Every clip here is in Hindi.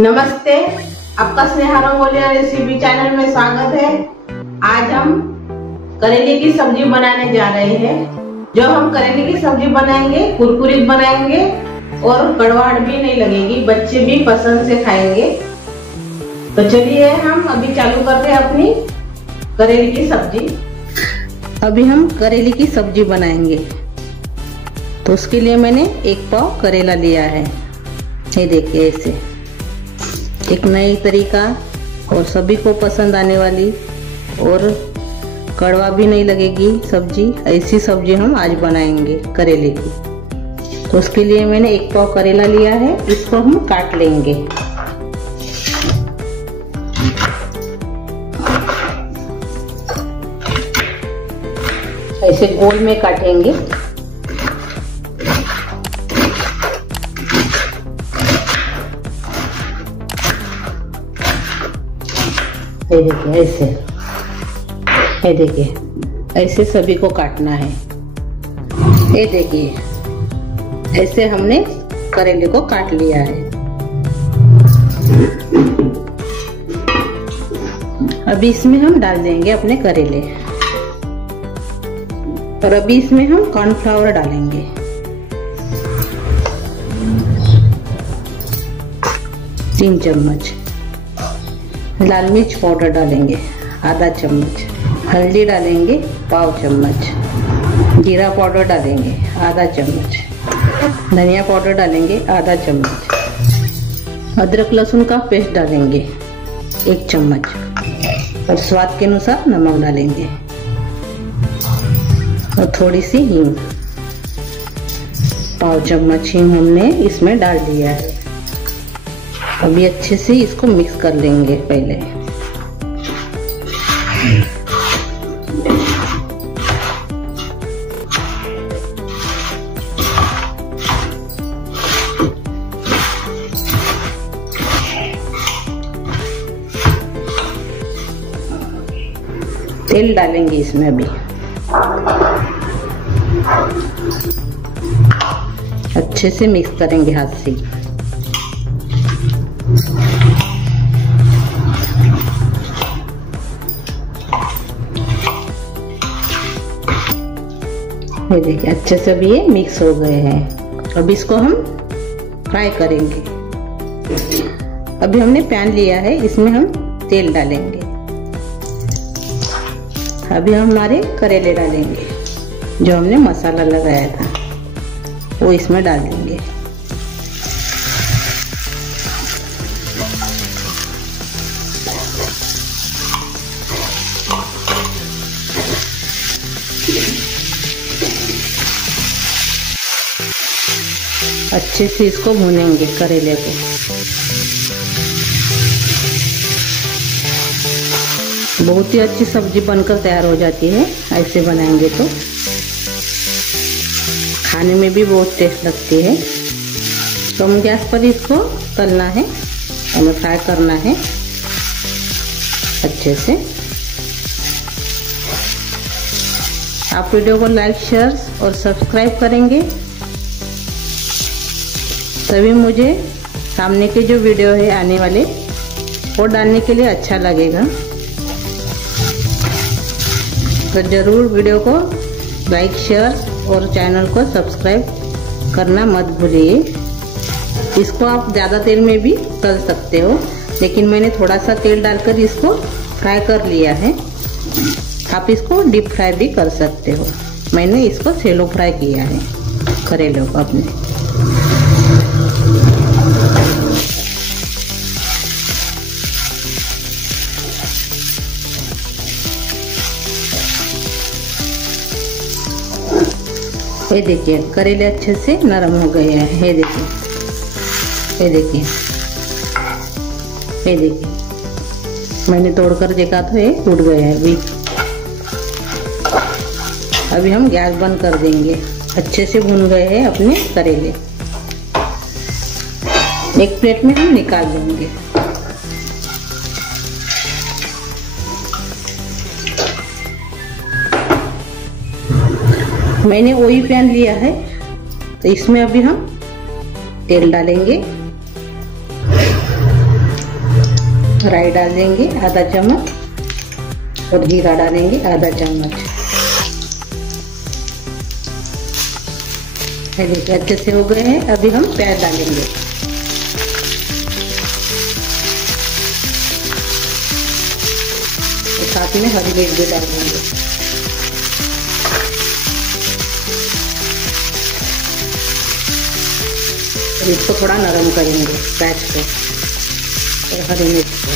नमस्ते, आपका स्नेहा रंगोलिया रेसिपी चैनल में स्वागत है। आज हम करेले की सब्जी बनाने जा रहे हैं। जो हम करेले की सब्जी बनाएंगे कुरकुरीत बनाएंगे और कड़वाहट भी नहीं लगेगी, बच्चे भी पसंद से खाएंगे। तो चलिए हम अभी चालू करते हैं अपनी करेले की सब्जी। अभी हम करेले की सब्जी बनाएंगे, तो उसके लिए मैंने 1 पाव करेला लिया है। ये देखिए, ऐसे एक नई तरीका और सभी को पसंद आने वाली और कड़वा भी नहीं लगेगी सब्जी। ऐसी सब्जी हम आज बनाएंगे करेले की। तो उसके लिए मैंने 1 पाव करेला लिया है, इसको हम काट लेंगे। ऐसे गोल में काटेंगे। ये देखिए, ऐसे ये देखिए, ऐसे सभी को काटना है। ये देखिए, ऐसे हमने करेले को काट लिया है। अभी इसमें हम डाल देंगे अपने करेले और अभी इसमें हम कॉर्नफ्लावर डालेंगे। तीन चम्मच लाल मिर्च पाउडर डालेंगे, आधा चम्मच हल्दी डालेंगे, पाव चम्मच जीरा पाउडर डालेंगे, आधा चम्मच धनिया पाउडर डालेंगे, आधा चम्मच अदरक लहसुन का पेस्ट डालेंगे, 1 चम्मच और स्वाद के अनुसार नमक डालेंगे और थोड़ी सी हींग, पाव चम्मच हींग हमने इसमें डाल दिया है। अभी अच्छे से इसको मिक्स कर लेंगे पहले। तेल डालेंगे इसमें अभी। अच्छे से मिक्स करेंगे हाथ से। ये देखिए, अच्छे से भी ये मिक्स हो गए हैं। अब इसको हम फ्राई करेंगे। अभी हमने पैन लिया है, इसमें हम तेल डालेंगे। अभी हम हमारे करेले डालेंगे, जो हमने मसाला लगाया था वो इसमें डाल देंगे। अच्छे से इसको भूनेंगे करेले को। बहुत ही अच्छी सब्जी बनकर तैयार हो जाती है। ऐसे बनाएंगे तो खाने में भी बहुत टेस्ट लगती है। कम गैस पर इसको तलना है, हमें फ्राई करना है अच्छे से। आप वीडियो को लाइक, शेयर और सब्सक्राइब करेंगे, तभी मुझे सामने के जो वीडियो है आने वाले वो डालने के लिए अच्छा लगेगा। तो जरूर वीडियो को लाइक, शेयर और चैनल को सब्सक्राइब करना मत भूलिए। इसको आप ज़्यादा तेल में भी तल सकते हो, लेकिन मैंने थोड़ा सा तेल डालकर इसको फ्राई कर लिया है। आप इसको डीप फ्राई भी कर सकते हो। मैंने इसको सेलो फ्राई किया है करेले को अपने। ये देखिए, करेले अच्छे से नरम हो गए हैं। ये देखिए, ये देखिए, ये देखिए, मैंने तोड़कर देखा तो ये टूट गए हैं। अभी हम गैस बंद कर देंगे। अच्छे से भून गए हैं अपने करेले। एक प्लेट में हम निकाल देंगे। मैंने वही पैन लिया है, तो इसमें अभी हम तेल डालेंगे। राई डाल देंगे आधा चम्मच और जीरा डालेंगे आधा चम्मच। देखिए अच्छे से हो गए हैं। अभी हम प्याज डालेंगे। और साथ में हरी मिर्च भी डाल देंगे। और इसको थोड़ा नरम करेंगे प्याज को और हरी मिर्च को।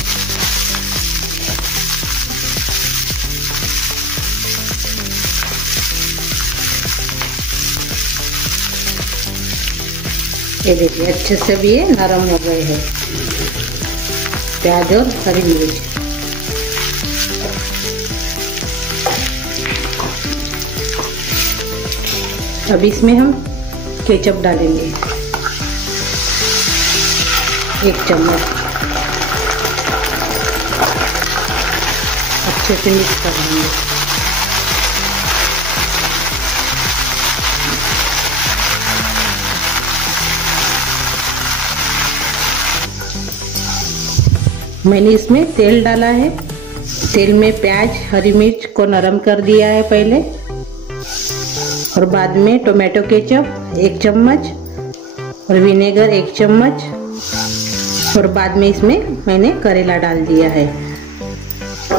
ये देखिए अच्छे से भी ये नरम हो गए हैं प्याज और हरी मिर्च। अब इसमें हम केचप डालेंगे 1 चम्मच। अच्छे से मिक्स कर लेंगे। मैंने इसमें तेल डाला है। तेल में प्याज हरी मिर्च को नरम कर दिया है पहले, और बाद में टोमेटो केचप 1 चम्मच और विनेगर 1 चम्मच, और बाद में इसमें मैंने करेला डाल दिया है।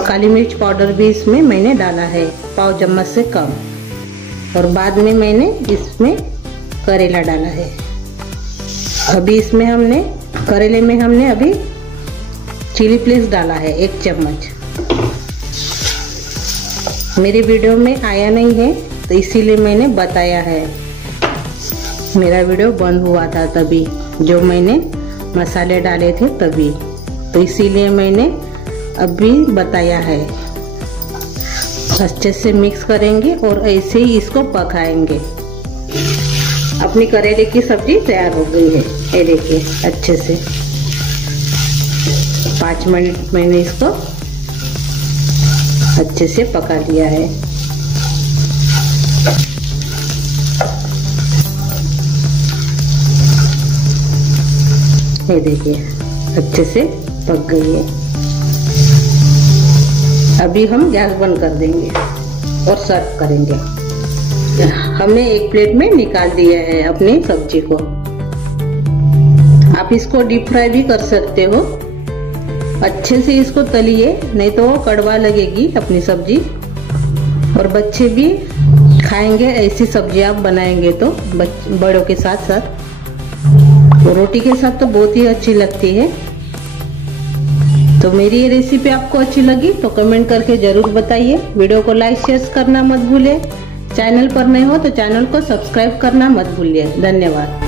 काली मिर्च पाउडर भी इसमें मैंने डाला है 1/4 चम्मच से कम, और बाद में मैंने इसमें करेला डाला है। अभी इसमें हमने करेले में हमने अभी चिली फ्लेक्स डाला है 1 चम्मच। मेरे वीडियो में आया नहीं है तो इसीलिए मैंने बताया है। मेरा वीडियो बंद हुआ था तभी, जो मैंने मसाले डाले थे तभी, तो इसीलिए मैंने अभी बताया है। अच्छे से मिक्स करेंगे और ऐसे ही इसको पकाएंगे। अपनी करेले की सब्जी तैयार हो गई है। ये देखिए अच्छे से 5 मिनट मैंने इसको अच्छे से पका लिया है। ये देखिए अच्छे से पक गई है। अभी हम गैस बंद कर देंगे और सर्व करेंगे। हमने एक प्लेट में निकाल दिया है अपनी सब्जी को। आप इसको डीप फ्राई भी कर सकते हो। अच्छे से इसको तलिए, नहीं तो कड़वा लगेगी अपनी सब्जी, और बच्चे भी खाएंगे। ऐसी सब्जी आप बनाएंगे तो बड़ों के साथ साथ रोटी के साथ तो बहुत ही अच्छी लगती है। तो मेरी ये रेसिपी आपको अच्छी लगी तो कमेंट करके जरूर बताइए। वीडियो को लाइक शेयर करना मत भूलिए। चैनल पर नए हो तो चैनल को सब्सक्राइब करना मत भूलिए। धन्यवाद।